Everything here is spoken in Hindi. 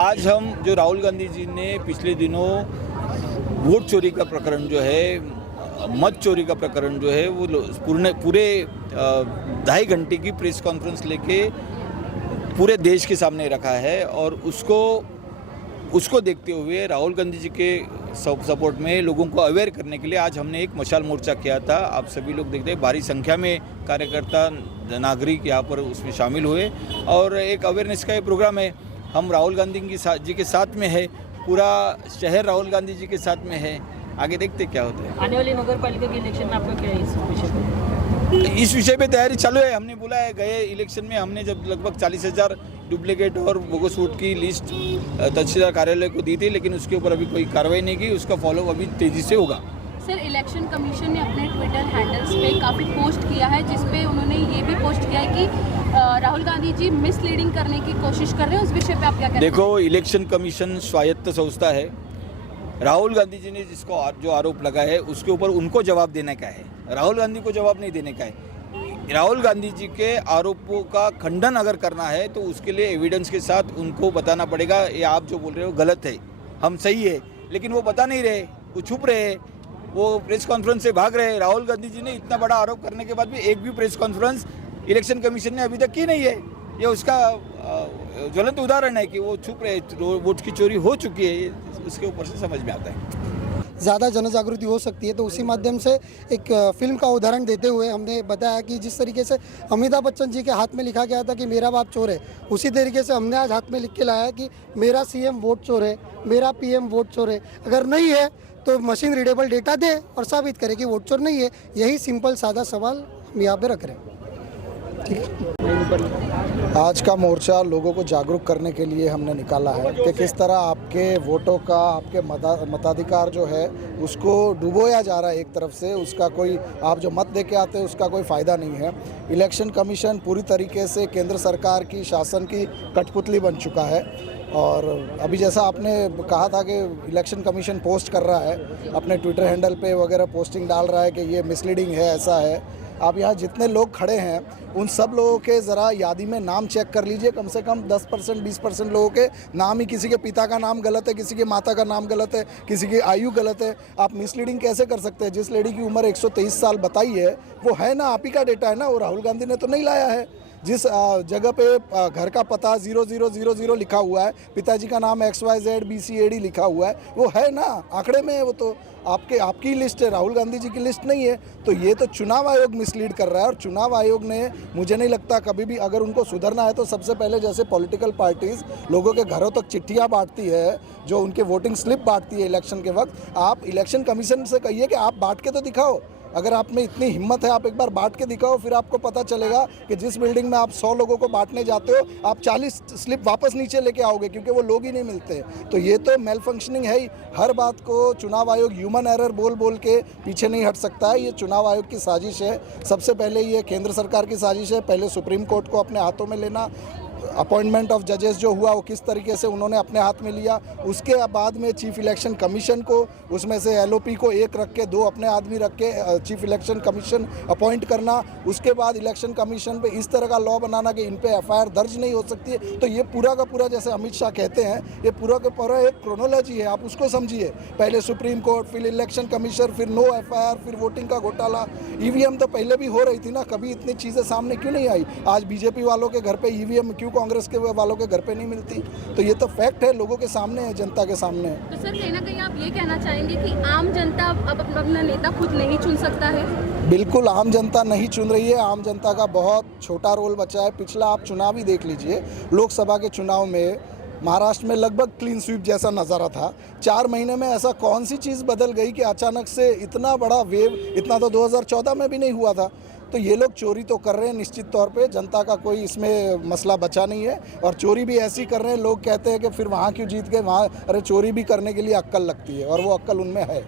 आज हम जो राहुल गांधी जी ने पिछले दिनों वोट चोरी का प्रकरण जो है, मत चोरी का प्रकरण जो है, वो पूरे 2.5 घंटे की प्रेस कॉन्फ्रेंस लेके पूरे देश के सामने रखा है। और उसको देखते हुए राहुल गांधी जी के सपोर्ट में लोगों को अवेयर करने के लिए आज हमने एक मशाल मोर्चा किया था। आप सभी लोग देखते हैं, भारी संख्या में कार्यकर्ता नागरिक यहाँ पर उसमें शामिल हुए और एक अवेयरनेस का ये प्रोग्राम है। हम राहुल गांधी जी के साथ में है, पूरा शहर राहुल गांधी जी के साथ में है। आगे देखते क्या होता है। आने वाली नगर पालिका के इलेक्शन में आपका क्या है इस विषय पे? तैयारी चालू है। हमने बोला है, गए इलेक्शन में हमने जब लगभग 40,000 डुप्लीकेट और बोगस वोट की लिस्ट तहसीलदार कार्यालय को दी थी, लेकिन उसके ऊपर अभी कोई कार्रवाई नहीं की। उसका फॉलो अभी तेजी से होगा। सर, इलेक्शन कमीशन ने अपने ट्विटर हैंडल्स पे काफ़ी पोस्ट किया है, जिसपे उन्होंने ये भी पोस्ट किया है कि राहुल गांधी जी मिसलीडिंग करने की कोशिश कर रहे हैं। उस विषय पे आप क्या कहते हैं? देखो, इलेक्शन कमीशन स्वायत्त संस्था है। राहुल गांधी जी ने जो आरोप लगाया है उसके ऊपर उनको जवाब देने का है, राहुल गांधी को जवाब नहीं देने का है। राहुल गांधी जी के आरोपों का खंडन अगर करना है तो उसके लिए एविडेंस के साथ उनको बताना पड़ेगा, ये आप जो बोल रहे हो गलत है, हम सही है। लेकिन वो बता नहीं रहे, वो छुप रहे हैं, वो प्रेस कॉन्फ्रेंस से भाग रहे हैं। राहुल गांधी जी ने इतना बड़ा आरोप करने के बाद भी एक भी प्रेस कॉन्फ्रेंस इलेक्शन कमीशन ने अभी तक की नहीं है। ये उसका ज्वलंत उदाहरण है कि वो छुप रहे, वोट की चोरी हो चुकी है, उसके ऊपर से समझ में आता है। ज़्यादा जनजागृति हो सकती है, तो उसी माध्यम से एक फिल्म का उदाहरण देते हुए हमने बताया कि जिस तरीके से अमिताभ बच्चन जी के हाथ में लिखा गया था कि मेरा बाप चोर है, उसी तरीके से हमने आज हाथ में लिख के लाया है कि मेरा सीएम वोट चोर है, मेरा पीएम वोट चोर है। अगर नहीं है तो मशीन रीडेबल डेटा दे और साबित करे कि वोट चोर नहीं है। यही सिंपल सादा सवाल हम यहाँ पे रख रहे हैं। ठीक है। आज का मोर्चा लोगों को जागरूक करने के लिए हमने निकाला है कि किस तरह आपके वोटों का, आपके मताधिकार जो है उसको डुबोया जा रहा है। एक तरफ से उसका कोई, आप जो मत दे के आते हैं उसका कोई फ़ायदा नहीं है। इलेक्शन कमीशन पूरी तरीके से केंद्र सरकार की, शासन की कठपुतली बन चुका है। और अभी जैसा आपने कहा था कि इलेक्शन कमीशन पोस्ट कर रहा है, अपने ट्विटर हैंडल पे वगैरह पोस्टिंग डाल रहा है कि ये मिसलीडिंग है, ऐसा है। आप यहाँ जितने लोग खड़े हैं उन सब लोगों के ज़रा यादी में नाम चेक कर लीजिए। कम से कम 10% 20% लोगों के नाम ही, किसी के पिता का नाम गलत है, किसी के माता का नाम गलत है, किसी की आयु गलत है। आप मिसलीडिंग कैसे कर सकते हैं? जिस लेडी की उम्र 123 साल बताई है वो है ना, आप ही का डेटा है ना, वो राहुल गांधी ने तो नहीं लाया है। जिस जगह पे घर का पता 0000 लिखा हुआ है, पिताजी का नाम XYZ BCAD लिखा हुआ है, वो है ना, आंकड़े में है। वो तो आपकी लिस्ट है, राहुल गांधी जी की लिस्ट नहीं है। तो ये तो चुनाव आयोग मिसलीड कर रहा है। और चुनाव आयोग ने, मुझे नहीं लगता कभी भी, अगर उनको सुधरना है तो सबसे पहले जैसे पॉलिटिकल पार्टीज़ लोगों के घरों तक चिट्ठियाँ बांटती है, जो उनके वोटिंग स्लिप बांटती है इलेक्शन के वक्त, आप इलेक्शन कमीशन से कहिए कि आप बांट के तो दिखाओ। अगर आप में इतनी हिम्मत है, आप एक बार बांट के दिखाओ, फिर आपको पता चलेगा कि जिस बिल्डिंग में आप 100 लोगों को बांटने जाते हो, आप 40 स्लिप वापस नीचे लेके आओगे, क्योंकि वो लोग ही नहीं मिलते। तो ये तो मेल फंक्शनिंग है ही। हर बात को चुनाव आयोग ह्यूमन एरर बोल के पीछे नहीं हट सकता है। ये चुनाव आयोग की साजिश है। सबसे पहले ये केंद्र सरकार की साजिश है। पहले सुप्रीम कोर्ट को अपने हाथों में लेना, अपॉइंटमेंट ऑफ जजेस जो हुआ वो किस तरीके से उन्होंने अपने हाथ में लिया। उसके बाद में चीफ इलेक्शन कमीशन को, उसमें से LOP को एक रख के, 2 अपने आदमी रख के चीफ इलेक्शन कमीशन अपॉइंट करना। उसके बाद इलेक्शन कमीशन पे इस तरह का लॉ बनाना कि इन पे FIR दर्ज नहीं हो सकती है। तो ये पूरा का पूरा, जैसे अमित शाह कहते हैं, ये पूरा का पूरा एक क्रोनोलॉजी है। आप उसको समझिए। पहले सुप्रीम कोर्ट, फिर इलेक्शन कमीशन, फिर नो FIR, फिर वोटिंग का घोटाला। EVM तो पहले भी हो रही थी ना, कभी इतनी चीज़ें सामने क्यों नहीं आई? आज BJP वालों के घर पे EVM क्यों कांग्रेस के वालों के घर पे नहीं मिलती? तो ये तो फैक्ट है, लोगों के सामने है, जनता के सामने है। तो सर, कहीं ना कहीं आप ये कहना चाहेंगे कि आम जनता अब अपना नेता खुद नहीं चुन सकता है? बिल्कुल, आम जनता नहीं चुन रही है। आम जनता का बहुत छोटा रोल बचा है। पिछला आप चुनाव ही देख लीजिए। लोकसभा के चुनाव में महाराष्ट्र में लगभग क्लीन स्वीप जैसा नज़ारा था। 4 महीने में ऐसा कौन सी चीज़ बदल गई कि अचानक से इतना बड़ा वेव? इतना तो 2014 में भी नहीं हुआ था। तो ये लोग चोरी तो कर रहे हैं निश्चित तौर पे, जनता का कोई इसमें मसला बचा नहीं है। और चोरी भी ऐसी कर रहे हैं, लोग कहते हैं कि फिर वहाँ क्यों जीत गए, वहाँ, अरे चोरी भी करने के लिए अक्ल लगती है और वो अक्ल उनमें है।